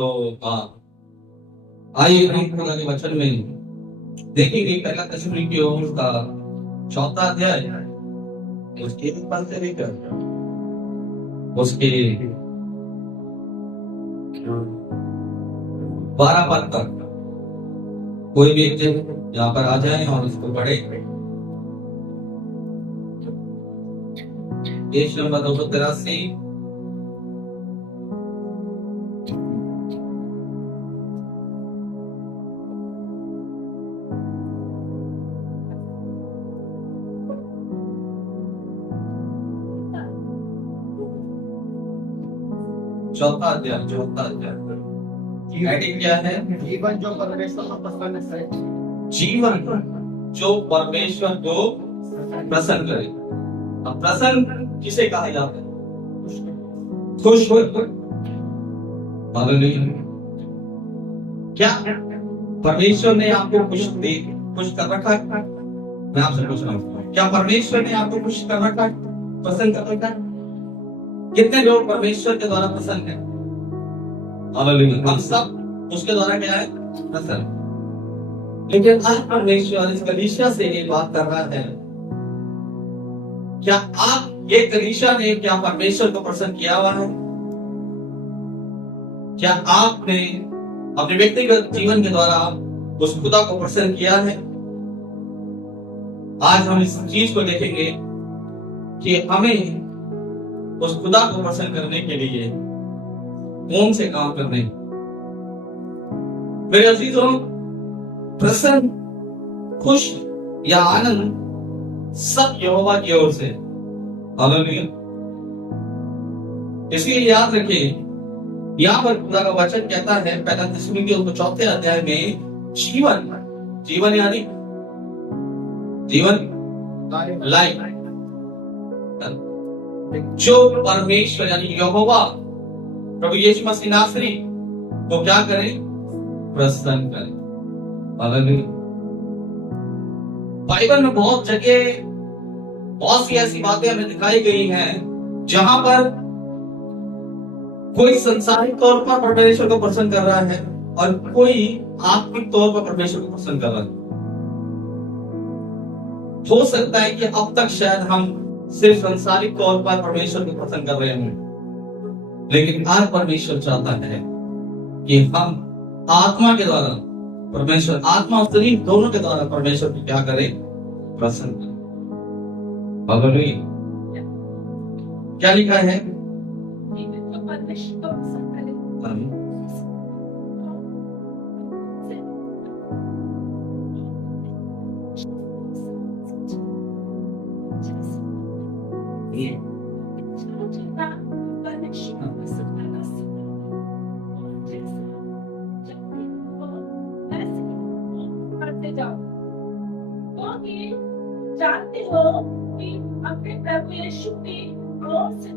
तो आइए हम खुदा के वचन में देखेंगे पहला थिस्सलुनीकियों का 4 अध्याय उसके 1 पद से लेकर उसके 12 पद तक। कोई भी एक यहाँ पर आ जाए और उसको पढ़े। Page number 283। चौथा अध्याय हेडिंग क्या है? जीवन जो परमेश्वर को पसंद है। जीवन जो परमेश्वर को प्रसन्न करे। अब प्रसन्न किसे कहा जाता है? खुश हो। हालेलुया। क्या परमेश्वर ने आपको खुश कर रखा है? मैं आपसे पूछ रहा हूँ, क्या परमेश्वर ने आपको खुश कर रखा है, पसंद कर रखा है? कितने लोग परमेश्वर के द्वारा प्रसन्न हैं? हालेलुया। हम सब उसके द्वारा क्या है? प्रसन्न। लेकिन आज परमेश्वर इस कलीसिया से ये बात कर रहा है, क्या आप ये कलीसिया ने क्या परमेश्वर को प्रसन्न किया हुआ है? क्या आपने अपने व्यक्तिगत जीवन के द्वारा उस खुदा को प्रसन्न किया है? आज हम इस चीज को देखेंगे कि हमें उस खुदा को प्रसन्न करने के लिए कौन से काम करने। मेरे अजीजों, प्रसन्न, खुश या आनंद सब यहोवा की ओर से। हालेलुया। इसलिए याद रखें, यहाँ पर खुदा का वचन कहता है पहला थिस्सलुनीकियों के 4 अध्याय में जीवन यानी लाइफ जो परमेश्वर यानी यहोवा प्रभु यीशु मसीह नासरी को क्या करे? प्रसन्न करे। हालेलुया। बाइबल में बहुत जगह बहुत सी ऐसी बातें हमें दिखाई गई हैं जहां पर कोई संसारिक तौर पर परमेश्वर को प्रसन्न कर रहा है और कोई आत्मिक तौर पर परमेश्वर को प्रसन्न कर रहा है। हो सकता है कि अब तक शायद हम सिर्फ संसारिक तौर पर परमेश्वर को पसंद कर रहे हैं, लेकिन आज परमेश्वर चाहता है कि हम आत्मा के द्वारा परमेश्वर, आत्मा और शरीर दोनों के द्वारा परमेश्वर को क्या करें? प्रसन्न करें। हालेलुया। क्या लिखा है? जानते हो कि अपने प्रभु यीशु की ओर से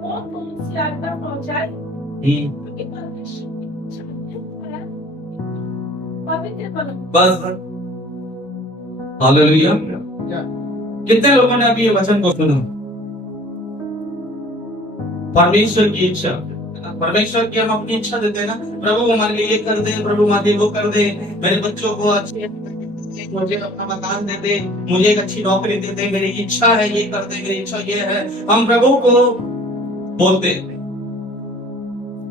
कौन सी आज्ञा पहुंचाई? क्योंकि परमेश्वर की इच्छा है पवित्र बनो। बस। हालेलुया। कितने लोगों ने अभी ये वचन को सुना? परमेश्वर की इच्छा। परमेश्वर की हम अपनी इच्छा देते हैं ना, प्रभु हमारे लिए ये कर दे, प्रभु हमारे लिए वो कर दे, मेरे बच्चों को अच्छे, मुझे अपना मकान दे दे, मुझे एक अच्छी नौकरी दे दे, मेरी इच्छा है ये कर दे, मेरी इच्छा ये है। हम प्रभु को बोलते हैं,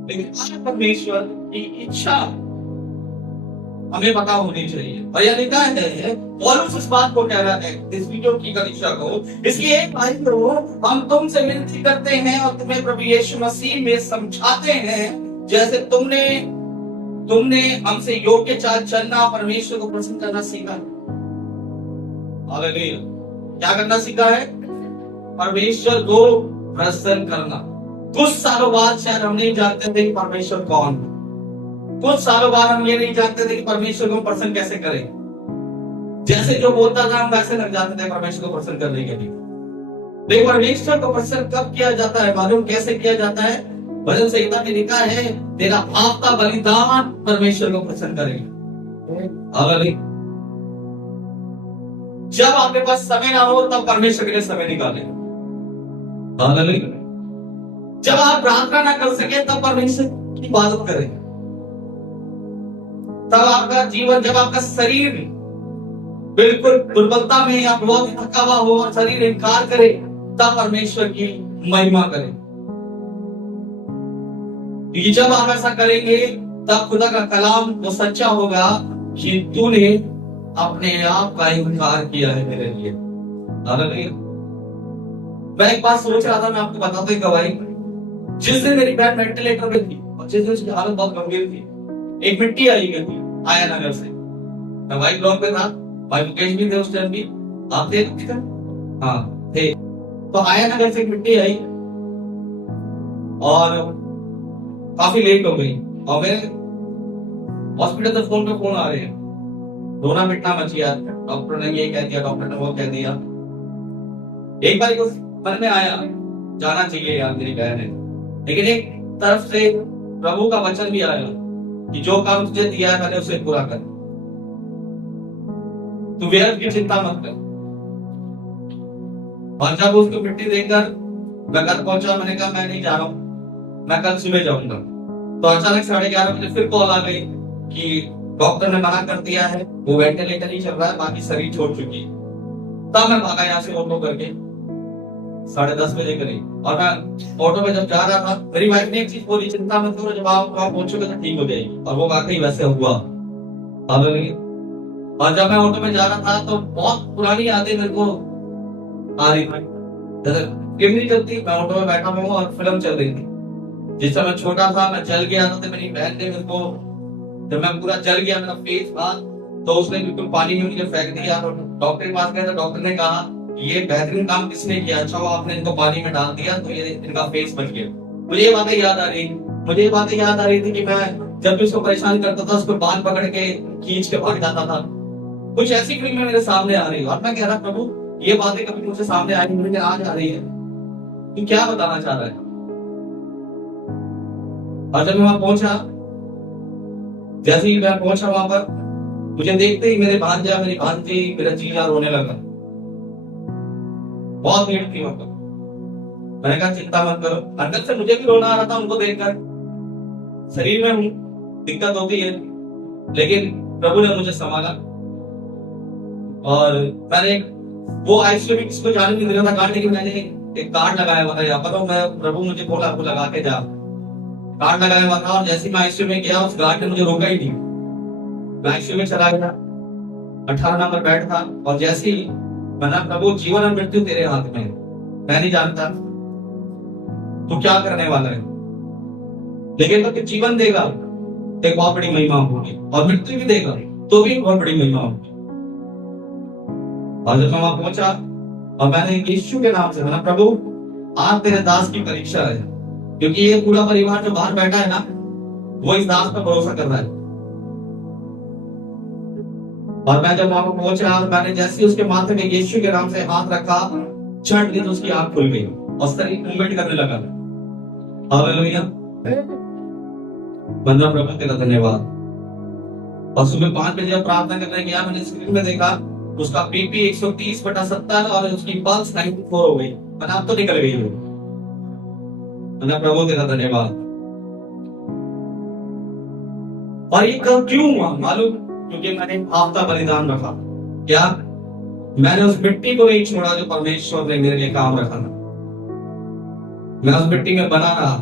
लेकिन परमेश्वर की इच्छा हमें पता होनी चाहिए। और यह लिखा है, पौलुस इस बात को कह रहा है इस वीडियो की कलीसिया को, इसलिए भाइयों हम तुमसे विनती करते हैं और तुम्हें प्रभु यीशु मसीह में समझाते हैं, जैसे तुमने हमसे योग्य चाल चलना, परमेश्वर को प्रसन्न करना सीखा। हालेलुया। क्या करना सीखा है? परमेश्वर को प्रसन्न करना। कुछ सालों बाद शायद हम नहीं जानते थे कि परमेश्वर कौन है। कुछ सालों बाद हम ये नहीं जानते थे कि परमेश्वर को प्रसन्न कैसे करें। जैसे जो बोलता था हम वैसे लग जाते थे परमेश्वर को प्रसन्न करने के लिए। लेकिन परमेश्वर को प्रसन्न कब किया जाता है? मालूम कैसे किया जाता है? भजन संहिता में लिखा है, तेरा भावता बलिदान परमेश्वर को प्रसन्न करेगा। हालेलुया। जब आपके पास समय ना हो तब परमेश्वर के लिए समय निकालें। हालेलुया। जब आप प्रार्थना ना कर सके तब परमेश्वर की इबादत करें। तब आपका जीवन, जब आपका शरीर बिल्कुल दुर्बलता में या बहुत ही थका हुआ हो और शरीर इनकार करे, तब परमेश्वर की महिमा करें। क्योंकि जब आप ऐसा करेंगे तब खुदा का कलाम वो सच्चा होगा कि तूने अपने आप का इनकार किया है मेरे लिए। हालेलुया। मैं एक बात सोच रहा था, मैं आपको बताता हूँ गवाही। जिस दिन मेरी बहन वेंटिलेटर पे थी और जिस दिन उसकी हालत बहुत गंभीर थी, एक मिट्टी आई गई थी आया नगर से। मैं वाइट ब्लॉक पे था, भाई मुकेश भी थे उस टाइम भी, आप थे? हाँ थे। तो आया नगर से एक मिट्टी आई और काफी लेट हो गई और मेरे हॉस्पिटल से फोन पे फोन आ रहे हैं, रोना पिटना मच गया। डॉक्टर ने ये कह दिया, डॉक्टर ने वो कह दिया। एक बार को मन में आया जाना चाहिए यार, मेरी बहन है, लेकिन एक तरफ से प्रभु का वचन भी आया कि जो काम तुझे दिया है मैंने उसे पूरा कर, तू व्यर्थ की चिंता मत कर। और जब उसको मिट्टी देखकर मैं घर पहुंचा, मैंने कहा मैं नहीं जा रहा हूं, मैं कल सुबह जाऊंगा। तो अचानक 11:30 बजे फिर कॉल आ गई कि डॉक्टर ने मना कर दिया है, वो वेंटिलेटर ही चल रहा है, बाकी शरीर छोड़ चुकी है। तब मैं भागा यहाँ से ऑटो करके 10:30 बजे करीब, और मैं ऑटो में जब जा रहा था, मेरी वाइफ ने एक चीज बोली, चिंता मत करो, जब आप वहां पहुंचोगे तो ठीक हो जाएगी। और वो वाकई वैसे हुआ। और जब मैं ऑटो में जा रहा था तो बहुत पुरानी यादें मेरे को आ रही थी। फिल्म नहीं चलती, मैं ऑटो में बैठा हूँ और फिल्म चल रही थी। जिस समय छोटा था मैं जल गया था, तो मेरी बहन ने मेरे को, जब मैं पूरा जल गया मेरा फेस था, तो उसने बिल्कुल पानी में मुझे फेंक दिया। और डॉक्टर के पास गया तो डॉक्टर ने कहा ये बेहतरीन काम किसने किया, अच्छा वो आपने इनको पानी में डाल दिया तो ये इनका फेस बच गया। मुझे ये बातें याद आ रही थी कि मैं जब भी उसको परेशान करता था उसको बाल पकड़ के खींच के भाग जाता था। कुछ ऐसी फिल्में मेरे सामने आ रही है और मैं कह रहा प्रभु ये बातें कभी मुझे सामने आई नहीं, मुझे आज आ रही है, तू क्या बताना चाह रहा है। और जब मैं वहां पहुंचा, जैसे ही मैं पहुंचा वहां पर, मुझे देखते ही मेरे भांजा, मेरी भांजी, मेरा जीजा रोने लगा। बहुत भीड़ थी वहां पर। मैंने कहा चिंता मत करो। अंदर से मुझे भी रोना आ रहा था उनको देखकर। शरीर में हूं, दिक्कत होती है, लेकिन प्रभु ने मुझे संभाला। और मैंने वो आईसीयू में किसको जाने नहीं दिया था कार्ड, लेकिन मैंने एक कार्ड लगाया हुआ था यहाँ पर, मैं प्रभु मुझे बोला आपको लगा के जा, कार्ड लगाया हुआ था। और जैसे मैं आईसीयू में गया, उस गार्ड ने मुझे रोका ही नहीं। मैं आईसीयू में चला गया, 18 नंबर बेड था। और जैसे ही मैंने प्रभु जीवन और मृत्यु तेरे हाथ में, मैं नहीं जानता तू क्या करने वाला है, लेकिन तो जीवन देगा एक बहुत बड़ी महिमा होगी, और मृत्यु भी देगा तो भी बहुत बड़ी महिमा होगी। और जब मैं वहां पहुंचा और मैंने यीशु के नाम से बोला प्रभु आज तेरे दास की परीक्षा है, क्योंकि ये पूरा परिवार जो बाहर बैठा है ना, वो इस दास पर भरोसा कर रहा है। और मैं जब वहां पर पहुंचा, मैंने जैसे उसके माथे में यीशु के नाम से हाथ रखा, झट से उसकी आंख खुल गई और शरीर मूवमेंट करने लगा। हालेलुया। बंदा प्रभु तेरा धन्यवाद। और सुबह 5 बजे जब प्रार्थना करने गया, मैंने स्क्रीन में देखा उसका बीपी 130/70 और उसकी पल्स 94 हो गई। मैंने अब तो निकल गई हो। बंदा प्रभु तेरा धन्यवाद। और ये कब क्यों हुआ मालूम? क्योंकि मैंने आपका बलिदान रखा। क्या? मैंने उस मिट्टी को नहीं छोड़ा जो परमेश्वर ने मेरे लिए काम रखा था। मैं उस मिट्टी में बना रहा,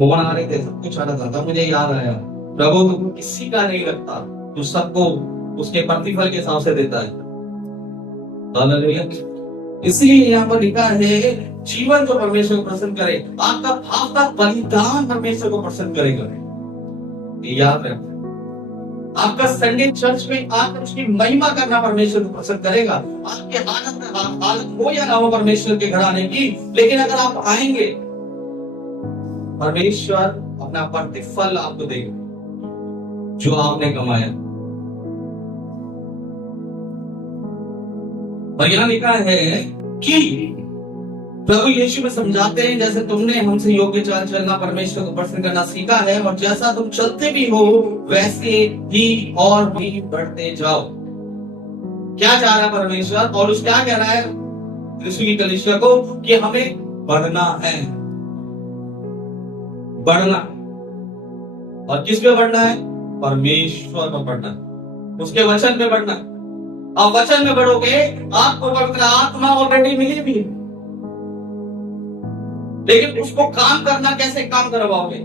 वो बना रहे थे, सब कुछ आ रहा था। तब मुझे याद आया प्रभु तू किसी का नहीं रखता, तू सबको उसके प्रतिफल के हिसाब से देता है। हालेलुया। इसलिए यहाँ पर लिखा है जीवन जो परमेश्वर को प्रसन्न करे, आपका भाव का बलिदान परमेश्वर को प्रसन्न करेगा। ये याद रखना। आपका संडे चर्च में आकर उसकी महिमा करना परमेश्वर को पसंद करेगा। आपके हालत हो या ना हो परमेश्वर के घर आने की, लेकिन अगर आप आएंगे परमेश्वर अपना प्रतिफल आपको देगा जो आपने कमाया। और यहां लिखा है कि प्रभु यीशु में समझाते हैं जैसे तुमने हमसे योग्य चाल चलना, परमेश्वर को प्रसन्न करना सीखा है, और जैसा तुम चलते भी हो वैसे ही और भी बढ़ते जाओ। क्या चाह रहा है परमेश्वर? और उस क्या कह रहा है यीशु की कलीसिया को कि हमें बढ़ना है, बढ़ना। और किस पे बढ़ना है? परमेश्वर में बढ़ना, उसके वचन में बढ़ना। आप वचन में बढ़ोगे, आपको पवित्र आत्मा ऑलरेडी मिली भी, लेकिन उसको काम करना कैसे काम करवाओगे?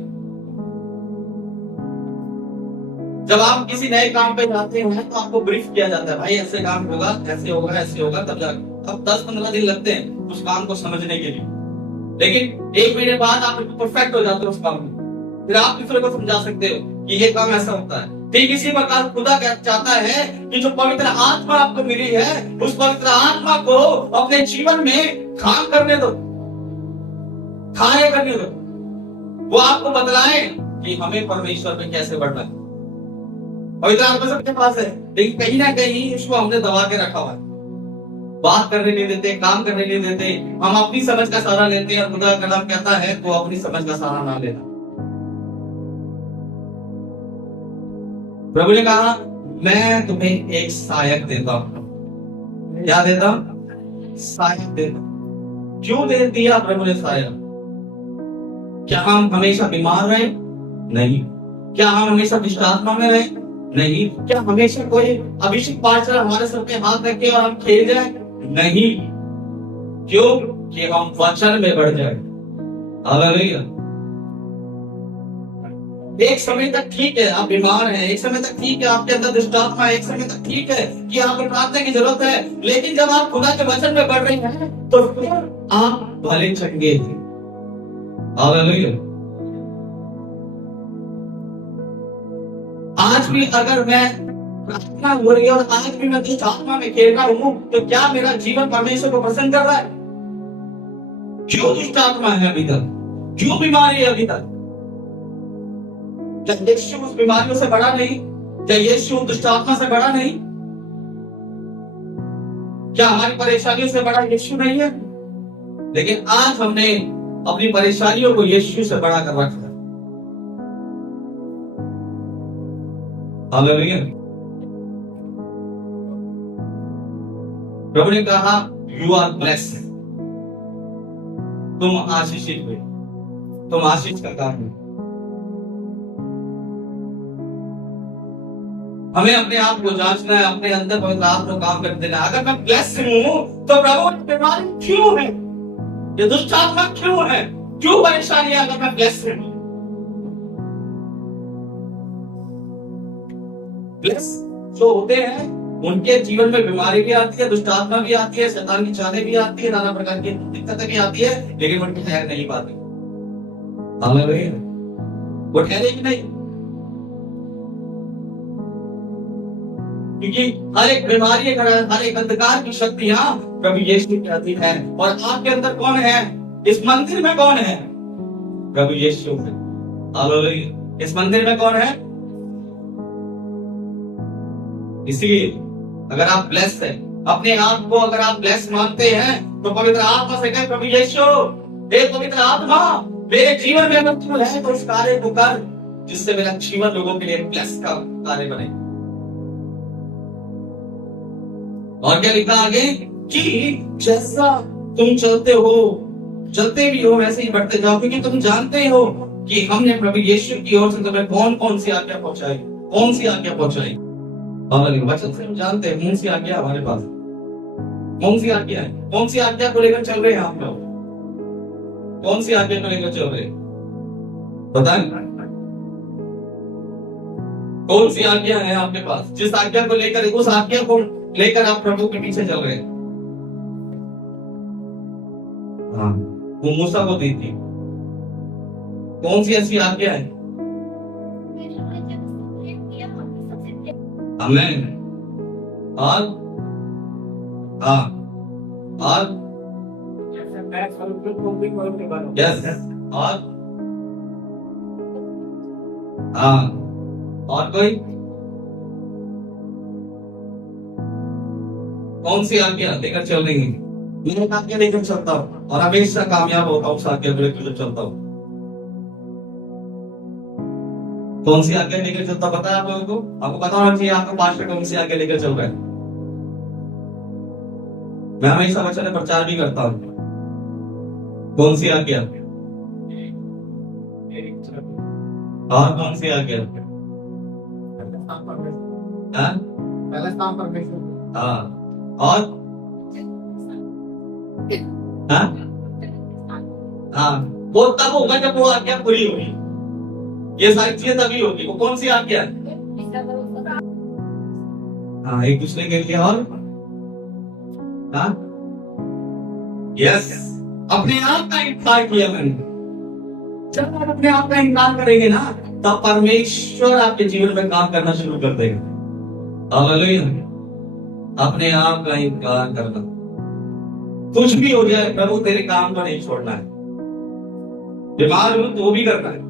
जब आप किसी नए काम पे जाते हैं तो आपको ब्रीफ किया जाता है, भाई ऐसे काम होगा, ऐसे होगा, ऐसे होगा, तब जाकर अब 10-15 दिन लगते हैं उस काम को समझने के लिए, लेकिन 1 महीने बाद आप परफेक्ट हो जाते हो उस काम में। फिर आप दूसरे को समझा सकते हो कि ये काम ऐसा होता है। ठीक इसी प्रकार खुदा चाहता है कि जो पवित्र आत्मा आपको मिली है, उस पवित्र आत्मा को अपने जीवन में काम करने दो, कार्य करने दो। वो आपको बतलाए कि हमें परमेश्वर में कैसे बढ़ना है। पवित्र आत्मा सबके पास है, लेकिन कहीं ना कहीं उसको हमने दबा के रखा हुआ है। बात करने नहीं देते, काम करने नहीं देते, हम अपनी समझ का सहारा लेते हैं। और खुदा का कलाम कहता है तो अपनी समझ का सहारा ना लेना। प्रभु ने कहा मैं तुम्हें एक सहायक देता हूं। क्या देता हूं? सहायक देता। क्यों दे दिया प्रभु ने सहायक? क्या हम हमेशा बीमार रहे? नहीं। क्या हम हमेशा दुष्ट आत्मा में रहे? नहीं। क्या हमेशा कोई अभिषेक पार्षद हमारे सर पे हाथ रखे और हम खेल जाए? नहीं। क्यों? कि हम वचन में बढ़ जाए। हालेलुया। एक समय तक ठीक है आप बीमार हैं, एक समय तक ठीक है आपके अंदर दुष्ट आत्मा है, एक समय तक ठीक है कि आपको प्रार्थना की जरूरत है, लेकिन जब आप खुदा के वचन में बढ़ रहे हैं तो फिर आप भले चंगे थे। हालेलुया। आज भी अगर मैं प्रार्थना हो रही है और आज भी मैं दुष्ट आत्मा में खेल रहा हूं, तो क्या मेरा जीवन परमेश्वर को पसंद कर रहा है? क्यों दुष्ट आत्मा है अभी तक? क्यों बीमारी है अभी तक? क्या यीशु उस बीमारियों से बड़ा नहीं? क्या यीशु दुष्ट आत्मा से बड़ा नहीं? क्या हमारी परेशानियों से बड़ा यीशु नहीं है? लेकिन आज हमने अपनी परेशानियों को यीशु से बड़ा कर रखा है। हालेलुया। प्रभु ने कहा यू आर ब्लेस्ड, तुम आशीषित हुए, तुम आशीष का कारण हो। हमें अपने आप को जांचना है, अपने अंदर पवित्र आत्मा को काम करने देना। अगर मैं ब्लेस्ड हूं तो प्रभु बीमारी क्यों है? ये दुष्ट आत्मा क्यों है? क्यों परेशानी है? अगर मैं ब्लेस्ड हूं, ब्लेस्ड जो होते हैं उनके जीवन में बीमारी भी आती है, दुष्ट आत्मा भी आती है, शैतान की चालें भी आती है, नाना प्रकार की दिक्कतें भी आती है, लेकिन उनकी ठहर नहीं पाती। हालेलुया। वो ठहरेगी नहीं, क्योंकि हर एक बीमारी, हर एक अंधकार की शक्तियां प्रभु यीशु की आती है। और आपके अंदर कौन है? इस मंदिर में कौन है? प्रभु यीशु है। हालेलुया। इस मंदिर में कौन है? इसलिए अगर आप ब्लेस्ड हैं, अपने आप को अगर आप ब्लेस्ड मानते हैं तो पवित्र आत्मा से कहें प्रभु यीशु, हे पवित्र आत्मा मेरे जीवन में अगर तू है तो उस कार्य को कर जिससे मेरा जीवन लोगों के लिए ब्लेस्ड का कार्य बने। और क्या लिखा आगे? कि जैसा तुम चलते भी हो वैसे ही बढ़ते जाओ, क्योंकि तुम जानते हो कि हमने प्रभु यीशु की ओर से तुम्हें कौन कौन सी आज्ञा पहुंचाई, कौन सी आज्ञा पहुंचाई। और वचन से हम जानते हैं कौन सी आज्ञा हमारे पास, कौन सी आज्ञा है, कौन सी आज्ञा को लेकर चल रहे हैं आप लोग, कौन सी आज्ञा को लेकर चल रहे हैं? पता नहीं कौन सी आज्ञा है आपके पास, जिस आज्ञा को लेकर, उस आज्ञा को लेकर आप प्रभु के पीछे चल रहे हैं। हाँ, वो मूसा को दी थी। कौन सी ऐसी आज्ञा है? आमीन। और हाँ, और यस, और हाँ, और कोई कौन सी आज्ञा लेकर चल रही है? मैं आज्ञा लेकर चलता हूँ और हमेशा कामयाब होता हूँ उस आज्ञा को लेकर चलता हूँ। कौन सी आज्ञा लेकर चलता पता है आप लोगों को? आपको पता होना चाहिए आपका पास्टर कौन सी आज्ञा लेकर चल रहा है। मैं हमेशा वचन में प्रचार भी करता हूँ। कौन सी आज्ञा? और कौन सी आज्ञा? हाँ पहला स्थान परमेश्वर। हाँ और हाँ हाँ वो तब होगा जब वो आज्ञा पूरी होगी। ये सारी चीजें तभी होगी। वो कौन सी आज्ञा है? हाँ एक दूसरे के लिए और हाँ यस अपने आप का इनकार किया मैंने। जब आप अपने आप का इनकार करेंगे ना तब परमेश्वर आपके जीवन में काम करना शुरू कर देगा। हालेलुया। अपने आप का इनकार करना, कुछ भी हो जाए प्रभु तेरे काम को नहीं छोड़ना है। बीमार हूं तो भी करना है।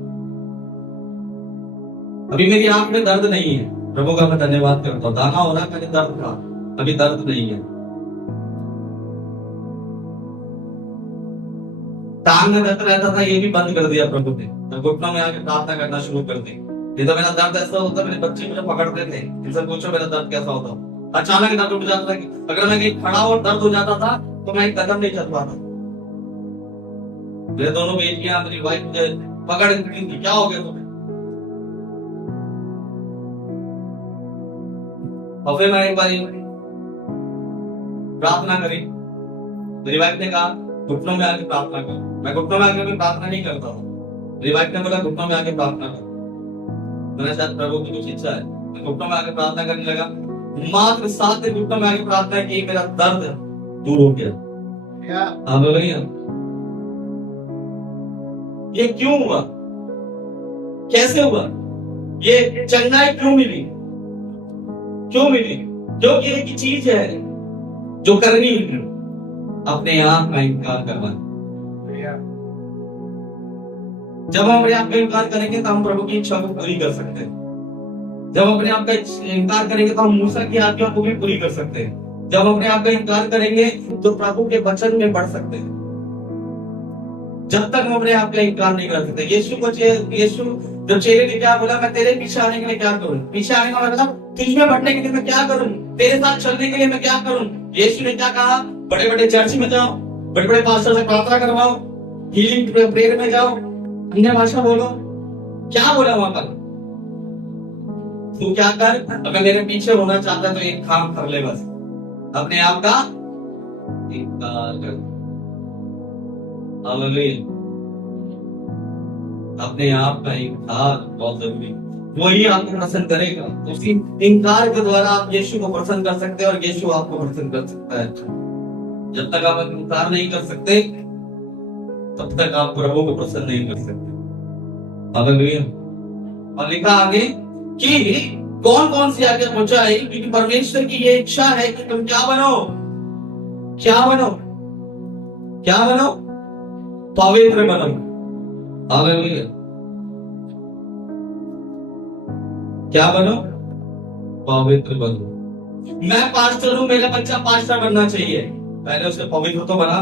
अभी मेरी आंख में दर्द नहीं है, प्रभु का मैं धन्यवाद करता हूँ। दाना होना पहले दर्द था, अभी दर्द नहीं है। टांग में दर्द रहता था, ये भी बंद कर दिया प्रभु ने। मैं घुटनों में आके प्रार्थना करना शुरू कर दी। नहीं तो मेरा दर्द ऐसा होता, मेरे बच्चे मुझे पकड़ते थे, इनसे पूछो मेरा दर्द कैसा होता। अचानक दर्द उठ जाता था। अगर मैं कहीं खड़ा और दर्द हो जाता था तो मैं एक कदम नहीं चल पाता। मेरे दोनों बेटियां, मेरी वाइफ मुझे पकड़ थी, क्या हो गया तुम्हें? और फिर मैं एक बार प्रार्थना करी, मेरी वाइफ ने कहा घुटनों में आके प्रार्थना कर। मैं घुटनों में आके भी प्रार्थना नहीं करता हूँ। मेरी वाइफ ने बोला घुटनों में आके प्रार्थना कर। मैंने शायद प्रभु की कुछ इच्छा है, मैं घुटनों में आके प्रार्थना करने लगा। मात्र 7 दिन घुटनों में आके प्रार्थना की, मेरा दर्द दूर हो गया। हाँ बोलिए, ये क्यों हुआ? कैसे हुआ? ये चंगाई क्यों मिली? क्यों मिली? क्योंकि एक चीज है जो करनी है, अपने आप का इनकार करना। जब हम अपने आप का इनकार करेंगे तो हम प्रभु की इच्छा को पूरी कर सकते हैं। जब हम अपने आप का इनकार करेंगे तो हम मूसा की आज्ञा को भी पूरी कर सकते हैं। जब हम अपने आप का इनकार करेंगे तो प्रभु के वचन में बढ़ सकते हैं। जब तक हम अपने आप का इनकार नहीं कर सकते। यीशु जब चेले ने क्या बोला, मैं तेरे पीछे आने के लिए क्या करूं? पीछे आने का मतलब तुझ में बढ़ने के लिए मैं क्या करूं? तेरे साथ चलने के लिए मैं क्या करूं? यीशु ने क्या कहा? बड़े बड़े चर्च में जाओ, बड़े बड़े पास्टर से प्रार्थना करवाओ, हीलिंग प्रेयर में जाओ, अन्य भाषा बोलो। क्या बोला वहां पर? तू क्या कर, अगर मेरे पीछे होना चाहता है तो एक काम कर ले, बस अपने आप का इनकार कर। हालेलुया। अपने आप का इनकार बहुत जरूरी, वही आपको प्रसन्न करेगा। उसी इनकार के द्वारा आप यीशु को प्रसन्न कर सकते हैं और यीशु आपको प्रसन्न कर सकता है। जब तक आप इनकार नहीं कर सकते तब तक आप प्रभु को प्रसन्न नहीं कर सकते। हालेलुया। और लिखा आगे कि कौन कौन सी आज्ञा पहुंचाई, क्योंकि परमेश्वर की ये इच्छा है कि तुम क्या बनो? क्या बनो? क्या बनो? पवित्र बनो। हालेलुया। क्या बनो? पवित्र बनो। मैं पास्टर हूं, मेरा बच्चा पास्टर बनना चाहिए, पहले उसे पवित्र तो बना।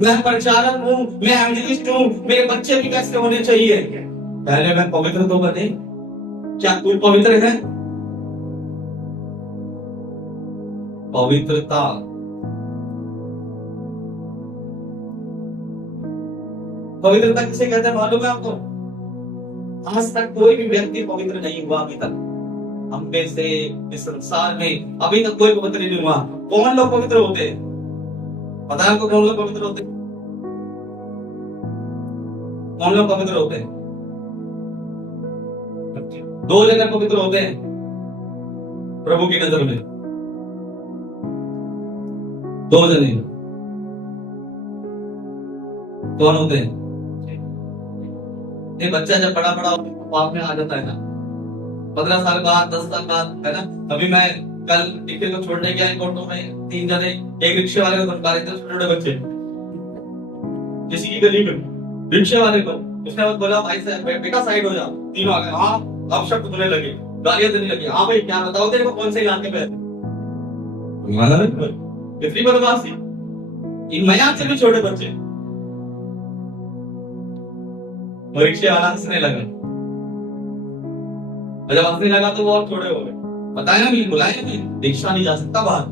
मैं प्रचारक हूं, मैं एवेंजलिस्ट हूं, मेरे बच्चे भी कैसे होने चाहिए, पहले मैं पवित्र तो बने। क्या तू पवित्र है? पवित्रता। पवित्रता किसे कहते हैं मालूम है आपको? आज तक कोई भी व्यक्ति पवित्र नहीं हुआ अभी तक। हम में से इस संसार में अभी तक कोई पवित्र नहीं हुआ। कौन लोग पवित्र होते हैं? पता है आपको कौन लोग पवित्र होते हैं? कौन लोग पवित्र होते हैं? 2 जगह पवित्र होते हैं प्रभु की नजर में। 2 जने कौन होते हैं? ये बच्चा जब बड़ा बड़ा पाप में आ जाता है ना, 15 साल बाद, 10 साल बाद, है ना। अभी मैं कल टिकट को छोड़ने गया ऑटो में, 3 जने एक रिक्शे वाले को धमका रहे थे, छोटे बच्चे किसी की गली में, रिक्शे वाले को। उसने बस बोला भाई साहब बेटा साइड हो जाओ। तीनों आ गए, हाँ अब शब्द सुनने लगे, गालियां देने लगे। हाँ भाई क्या बताओ तेरे को कौन से इलाके में? कितनी बदमाशी। इन मयान से भी छोटे बच्चे। रिक्शे वाला हंसने लगा, जब हंसने लगा तो वो और थोड़े हो गए। बताया भी, बुलाया भी, रिक्शा नहीं जा सकता बाहर।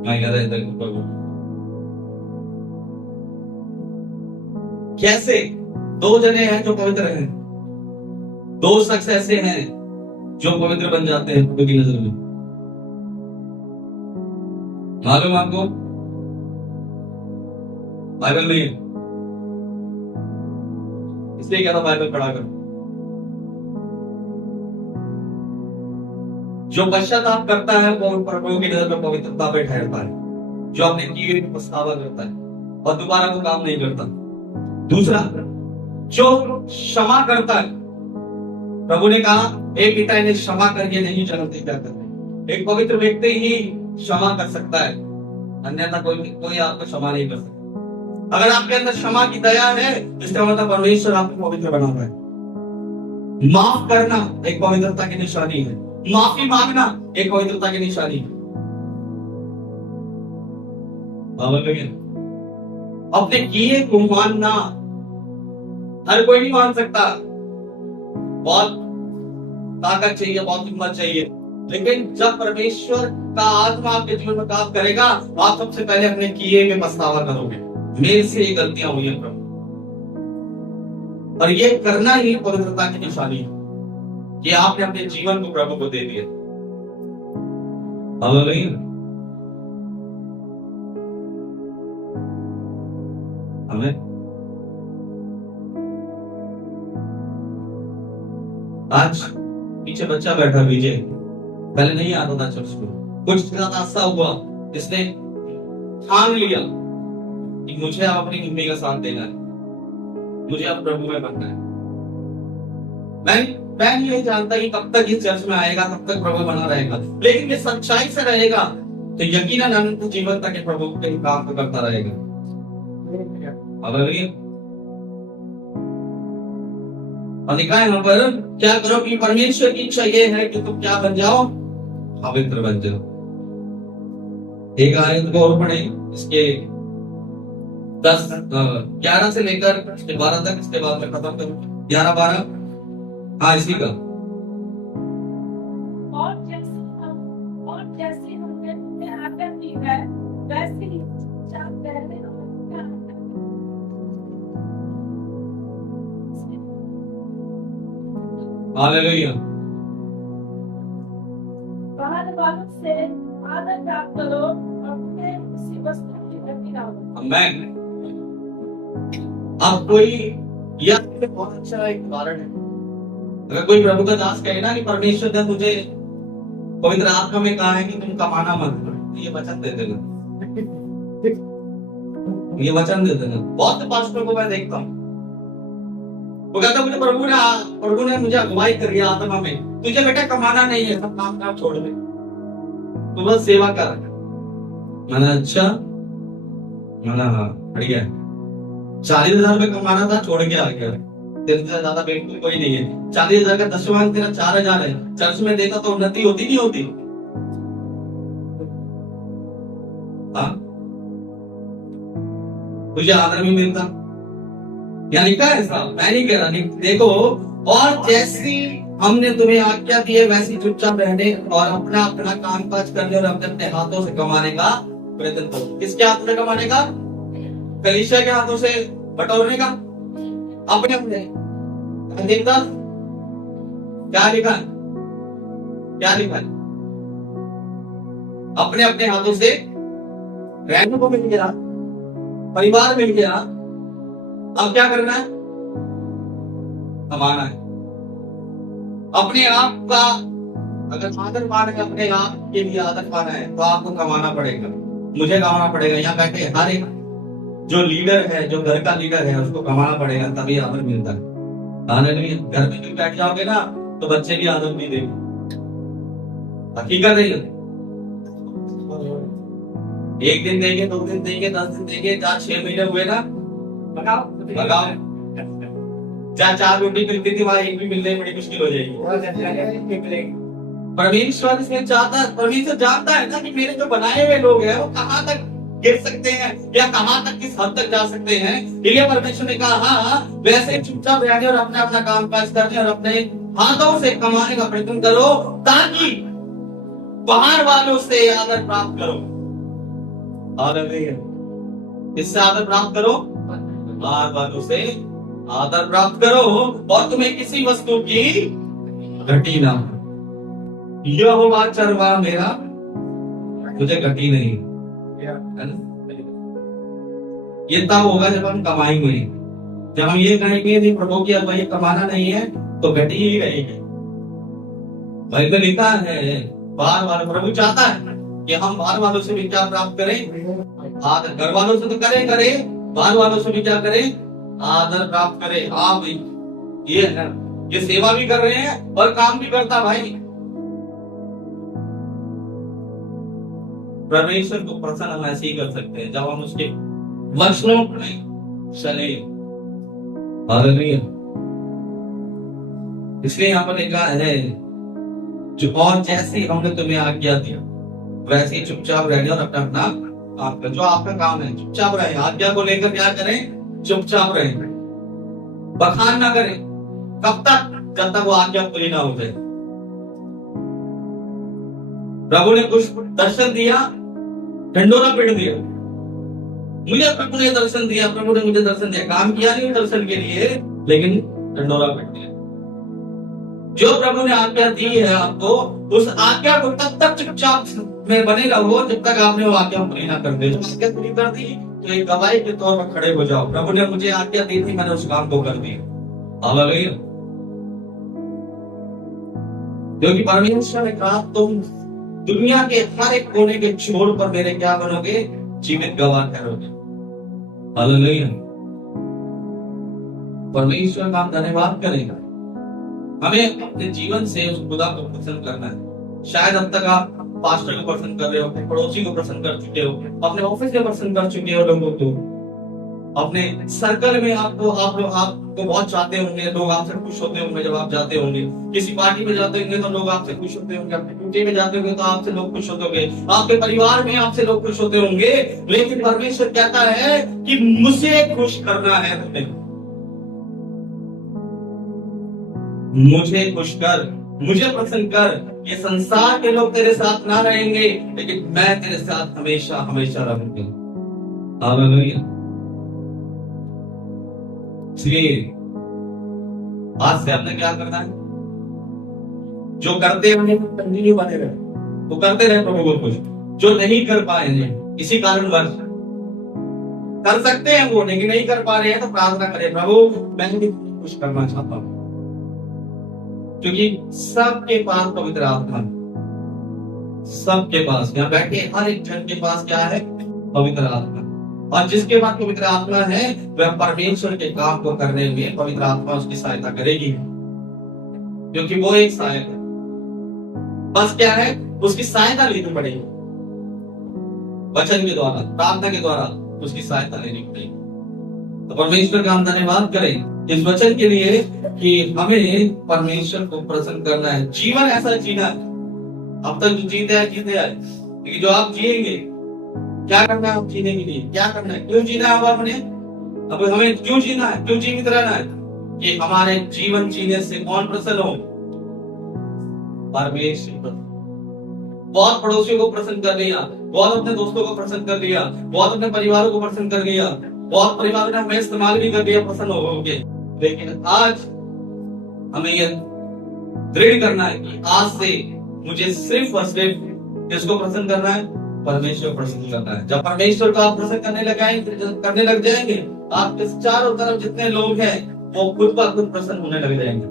मैं कह रहा था कैसे 2 जने हैं जो पवित्र हैं, दो शख्स ऐसे हैं जो पवित्र बन जाते हैं प्रभु की नजर में, मालूम आपको? बाइबल में इसलिए क्या था, बाइबल पढ़ा करो। जो पश्चाताप करता है वो प्रभु की नजर में पवित्रता पे ठहरता है, जो अपने किए हुए पछतावा करता है और दोबारा वो काम नहीं करता। दूसरा, जो क्षमा करता है, प्रभु ने कहा एक पिता इन्हें क्षमा करके नहीं जानते क्या करते। एक पवित्र व्यक्ति ही क्षमा कर सकता है, अन्यथा कोई आपको क्षमा नहीं कर सकता। अगर आपके अंदर क्षमा की दया है, इसका मतलब परमेश्वर आपको पवित्र बना रहा है। माफ करना एक पवित्रता की निशानी है, माफी मांगना एक पवित्रता की निशानी है। अपने किए को मानना हर कोई नहीं मान सकता, बहुत ताकत चाहिए, बहुत हिम्मत चाहिए। लेकिन जब परमेश्वर का आत्मा आपके जीवन में काम करेगा, आप सबसे पहले अपने किए में पछतावा करोगे, मेरे से ये गलतियां हुई हैं प्रभु, और ये करना ही पवित्रता की निशानी है कि आपने अपने जीवन को प्रभु को दे दिया। हालेलुया। आमीन। आज पीछे बच्चा बैठा विजय, पहले नहीं आता था चर्च को, कुछ ज्यादा ऐसा हुआ, इसने ठान लिया कि मुझे अब अपनी मम्मी का साथ देना है, मुझे अब प्रभु में बनना है। मैं नहीं जानता कि कब तक इस चर्च में आएगा, कब तक प्रभु बना रहेगा, लेकिन ये सच्चाई से रहेगा तो यकीनन अनंत जीवन तक प्रभु के काम को करता रहेगा। हालेलुया। और लिखा है यहाँ पर, क्या करो कि परमेश्वर की इच्छा ये है कि तुम क्या बन जाओ, पवित्र बन जाओ। एक आयत को और पढ़े, इसके 11 से लेकर 12 तक, इसके बाद में खत्म करूं। 11-12, हाँ इसी का। और जैसे हमने आज्ञा दी है, वैसे ही चार पहले हालेलुया। बाहर वालों से आदर प्राप्त करो और उन्हें उसी वस्तु की गति डालो। आमीन। अब कोई, यह बहुत अच्छा एक उदाहरण है। अगर कोई प्रभु का दास कहे ना कि परमेश्वर ने तुझे पवित्र आत्मा में कहा है कि तुम कमाना मत, तो ये वचन दे देना, ये वचन दे देना। बहुत से पास्टर को मैं देखता हूँ, वो कहता मुझे प्रभु ने मुझे अगुवाई करी आत्मा में, तुझे बेटा कमाना नहीं है, सब काम छोड़ दे, तू बस सेवा कर। मैंने अच्छा, मैंने हाँ बढ़िया, 40,000 रुपये कमाना था, छोड़ के आ गया, तेरे से ज्यादा बिल्कुल कोई नहीं है। 40,000 का 10वां तेरा 4,000 है, चर्च में देता तो उन्नति होती नहीं होती? हाँ, तुझे आदर भी मिलता। क्या लिखा है साहब, मैं नहीं कह रहा, देखो, और जैसी हमने तुम्हें आज्ञा दी है वैसी चुपचाप रहने और अपना अपना काम काज करने और अपने अपने हाथों से कमाने का प्रयत्न करो। किसके हाथों से कमाने का? कलीसिया के हाथों से बटोरने का, अपने अपने। क्या लिखा है, क्या लिखा है? अपने अपने हाथों से रहने को मिल गया, परिवार मिल गया, अब क्या करना है? कमाना है। अपने आप का अगर आदर पाना है, अपने आप के लिए आदर पाना है, तो आपको कमाना पड़ेगा, मुझे कमाना पड़ेगा। यहाँ बैठे हर एक जो लीडर है, जो घर का लीडर है, उसको कमाना पड़ेगा, तभी आदर मिलता है। घर में भी बैठ जाओगे ना तो बच्चे भी आदर नहीं देंगे, हकीकत है। 1 दिन देंगे, 2 दिन देंगे, 10 दिन देंगे, 6 महीने हुए ना, लगाओ। जहाँ 4 रोटी मिलती थी वहां 1 भी मिलने बड़ी मुश्किल हो जाएगी। परमेश्वर इसमें चाहता है, परमेश्वर जानता है ना कि मेरे जो बनाए हुए लोग हैं वो कहाँ तक गिर सकते हैं या कहाँ तक किस हद तक जा सकते हैं। इसलिए परमेश्वर ने कहा हाँ, वैसे चुपचाप रहने और अपना अपना काम काज करने और अपने हाथों से कमाने का प्रयत्न करो, ताकि बाहर वालों से आदर प्राप्त करो। हालेलुया। इससे आदर प्राप्त करो, बाहर वालों से आदर प्राप्त करो और तुम्हें किसी वस्तु की घटी ना हो। यहोवा चरवाहा मेरा, तुझे घटी नहीं, है ना? ये तब होगा जब हम कमाएंगे। जब हम ये कहेंगे नहीं प्रभु की अब ये कमाना नहीं है तो घटी ही रहेगी। भाई तो लिखा है बार बार प्रभु चाहता है कि हम बाहर वालों से भी क्या प्राप्त करें, आदर। घर वालों से तो करें, बाहर वालों से भी क्या करें, आदर प्राप्त करें। आप ये है, ये सेवा भी कर रहे हैं और काम भी करता भाई। परमेश्वर को प्रसन्न हम ऐसे ही कर सकते हैं जब हम उसके वचनों में चले। हालेलुया। इसलिए यहाँ पर लिखा है जो और जैसे हमने तुम्हें आज्ञा दिया वैसे ही चुपचाप रहने और अपना अपना आपका जो आपका काम है चुपचाप रहे। आज्ञा को लेकर क्या करें, चुपचाप रहे, बखान ना करें। कब तक, जब तक वो आज्ञा पूरी ना हो जाए। प्रभु ने कुछ दर्शन दिया, ढंडोरा पीट दिया। मुझे प्रभु ने दर्शन दिया, प्रभु ने मुझे दर्शन दिया, काम किया नहीं दर्शन के लिए, लेकिन ढंडोरा पीट दिया। जो प्रभु ने आज्ञा दी है आपको, उस आज्ञा को तब तक चुपचाप में बने रहो जब तक आपने वो आज्ञा पूरी ना कर दे। जब आज्ञा पूरी कर दी तो एक गवाही के तौर पर खड़े हो जाओ, प्रभु ने मुझे आज्ञा दी थी, मैंने उस काम को कर दिया। हालेलुया। क्योंकि परमेश्वर ने कहा तुम दुनिया के हर एक कोने के छोर पर मेरे क्या बनोगे, जीवित गवाह ठहरोगे। हालेलुया। परमेश्वर का हम धन्यवाद करेगा। हमें अपने जीवन से उस खुदा को पसंद करना है। शायद अब तक आप पास्टर को पसंद कर रहे हो, अपने पड़ोसी को पसंद कर चुके हो, अपने ऑफिस में पसंद कर चुके हो लोगों को, अपने सर्कल में आपको बहुत चाहते होंगे, लोग आपसे खुश होते होंगे जब आप जाते होंगे। किसी पार्टी में जाते होंगे तो लोग आपसे खुश होते होंगे, अपने ड्यूटी में जाते होंगे तो आपसे लोग खुश होते होंगे, आपके परिवार में आपसे लोग खुश होते होंगे। लेकिन परमेश्वर कहता है कि मुझे खुश करना है तुम्हें, मुझे खुश कर, मुझे प्रसन्न कर। ये संसार के लोग तेरे साथ ना रहेंगे, लेकिन मैं तेरे साथ हमेशा हमेशा रहूंगा। हालेलुया। इसलिए आज से हमने क्या करना है, जो करते हैं कंटिन्यू बने रहे, वो करते रहे प्रभु को खुश। जो नहीं कर पाए हैं किसी कारणवश, कर सकते हैं वो लेकिन नहीं कर पा रहे हैं, तो प्रार्थना करें प्रभु मैं भी खुश करना चाहता हूं। क्योंकि सबके पास पवित्र आत्मा, सबके पास, यहाँ बैठे हर एक जन के पास क्या है, पवित्र आत्मा। और जिसके पास पवित्र आत्मा है वह परमेश्वर के काम को करने में पवित्र आत्मा उसकी सहायता करेगी, क्योंकि वो एक सहायक है। बस क्या है, उसकी सहायता लेनी पड़ेगी, वचन के द्वारा, प्रार्थना के द्वारा उसकी सहायता लेनी पड़ेगी। तो परमेश्वर का हम धन्यवाद करें इस वचन के लिए कि हमें परमेश्वर को प्रसन्न करना है। जीवन ऐसा जीना है, अब तक जो जीते हैं, लेकिन जो आप जिएंगे, क्या करना है आप जीने के लिए, क्या करना है, क्यों जीना है अब हमें क्यों जीना है, क्यों जीवित रहना है, कि हमारे जीवन जीने से कौन प्रसन्न हो, परमेश्वर। बहुत पड़ोसियों को प्रसन्न कर लिया, बहुत अपने दोस्तों को प्रसन्न कर लिया, बहुत अपने परिवारों को प्रसन्न कर लिया, बहुत परिवार ने हमें इस्तेमाल भी कर लिया प्रसन्न होके। लेकिन आज हमें यह दृढ़ करना है कि आज से मुझे सिर्फ और सिर्फ किसको प्रसन्न करना है, परमेश्वर प्रसन्न करना है। जब परमेश्वर को आप प्रसन्न करने लग जाएंगे, आपके चारों तरफ जितने लोग हैं वो खुद ब खुद प्रसन्न होने लग जाएंगे।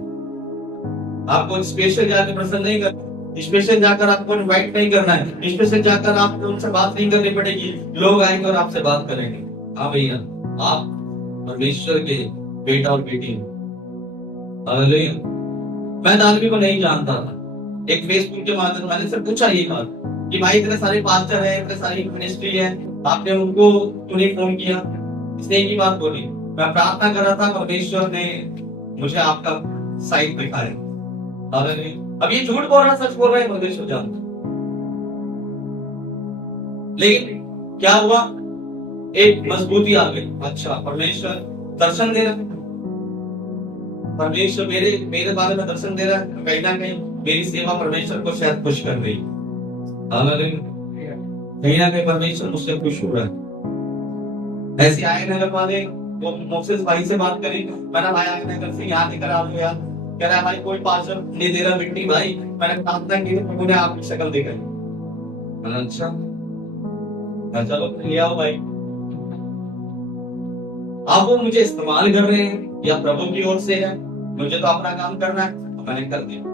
आपको स्पेशल जाकर प्रसन्न नहीं करना, स्पेशल जाकर आपको इनवाइट नहीं करना है, स्पेशल जाकर आपको उनसे बात नहीं करनी पड़ेगी, लोग आएंगे और आपसे बात करेंगे। हाँ भैया, आप परमेश्वर के बेटा और बेटी। हालेलुया। मैं दानवी को नहीं जानता था, एक फेसबुक के माध्यम मैंने सिर्फ पूछा ये बात कि भाई इतने सारे पास्टर है, इतने सारी मिनिस्ट्री है, आपने उनको क्यों नहीं फोन किया। इसने एक ही बात बोली, मैं प्रार्थना कर रहा था, परमेश्वर ने मुझे आपका साइट दिखाया। अब ये झूठ बोल रहा सच बोल रहा है परमेश्वर जानता। लेकिन क्या हुआ, एक मजबूती आ गई। अच्छा, परमेश्वर दर्शन दे रहा है, परमेश्वर मेरे बारे में दर्शन दे रहा है, कहीं ना कहीं मेरी सेवा परमेश्वर को शायद खुश कर रही। कहीं ना कहीं परमेश्वर मुझसे खुश हो रहा है। ऐसे आए नगर वाले वो मोसेस भाई से बात करी, मैंने भाई आगे घर से यहाँ लेकर आ गया, कह रहा है भाई कोई पास्टर नहीं दे रहा मिट्टी भाई, मैंने प्रार्थना की तो प्रभु ने आपकी शक्ल दिखाई। मैंने अच्छा चलो ले आओ भाई। आप वो मुझे इस्तेमाल कर रहे हैं या प्रभु की ओर से है, मुझे तो अपना काम करना है, तो मैंने कर दिया।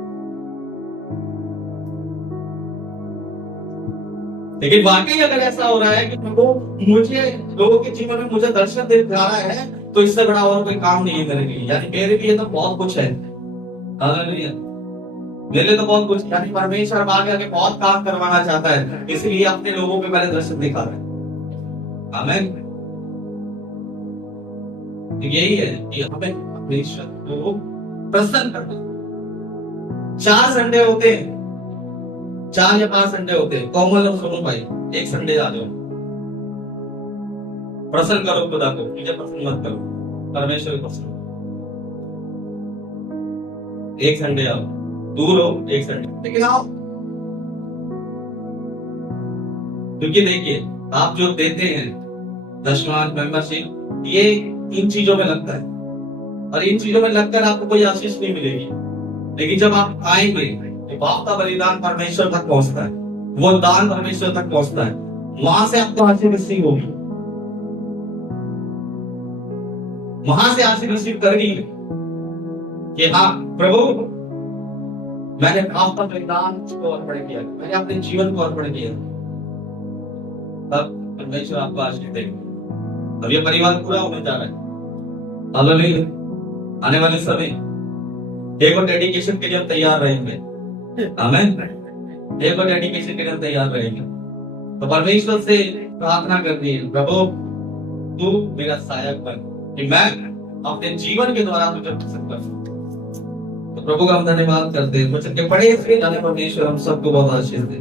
लेकिन वाकई अगर ऐसा हो रहा है कि प्रभु मुझे लोगों के जीवन में मुझे दर्शन दिखा रहा है, तो इससे बड़ा और कोई काम नहीं है मेरे लिए, यानी मेरे लिए तो बहुत कुछ है। हालेलुया, मेरे लिए तो बहुत कुछ, यानी परमेश्वर आगे आगे बहुत काम करवाना चाहता है, इसलिए अपने लोगों पे पहले दर्शन दिखा रहा है। आमीन। यही है कि हमें परमेश्वर को प्रसन्न करना। 4 संडे होते हैं, 4 या 5 संडे होते हैं। कोमल और सोनू भाई एक संडे आ जाओ, प्रसन्न करो खुदा को, मुझे प्रसन्न मत करो, परमेश्वर को प्रसन्न। एक संडे आओ, दूर हो एक संडे, लेकिन आओ। क्योंकि देखिए आप जो देते हैं दशमांश मेंबरशिप, ये इन चीजों में लगता है, और इन चीजों में लगकर आपको कोई आशीष नहीं मिलेगी। लेकिन जब आप आएंगे तो बाप का बलिदान परमेश्वर तक पहुंचता है, वो दान परमेश्वर तक पहुंचता है, वहां से आपको आशीष रिसीव होगी, वहां से आशीष रिसीव करेगी कि हाँ प्रभु मैंने आपका बलिदान को अर्पण किया, मैंने अपने जीवन को अर्पण किया, तब परमेश्वर आपको आशीष देगा। अब ये परिवार पूरा होने जा रहा है। हालेलुया। आने वाले समय एक और डेडिकेशन के लिए हम तैयार रहेंगे। आमीन। एक और डेडिकेशन के लिए हम तैयार रहेंगे। तो परमेश्वर से प्रार्थना करनी है, प्रभु तू मेरा सहायक बन कि मैं अपने जीवन के द्वारा तुझे प्रसन्न कर सकूं। तो प्रभु का हम धन्यवाद करते हैं। वचन के पढ़े हुए जाने परमेश्वर हम सबको बहुत आशीष दे।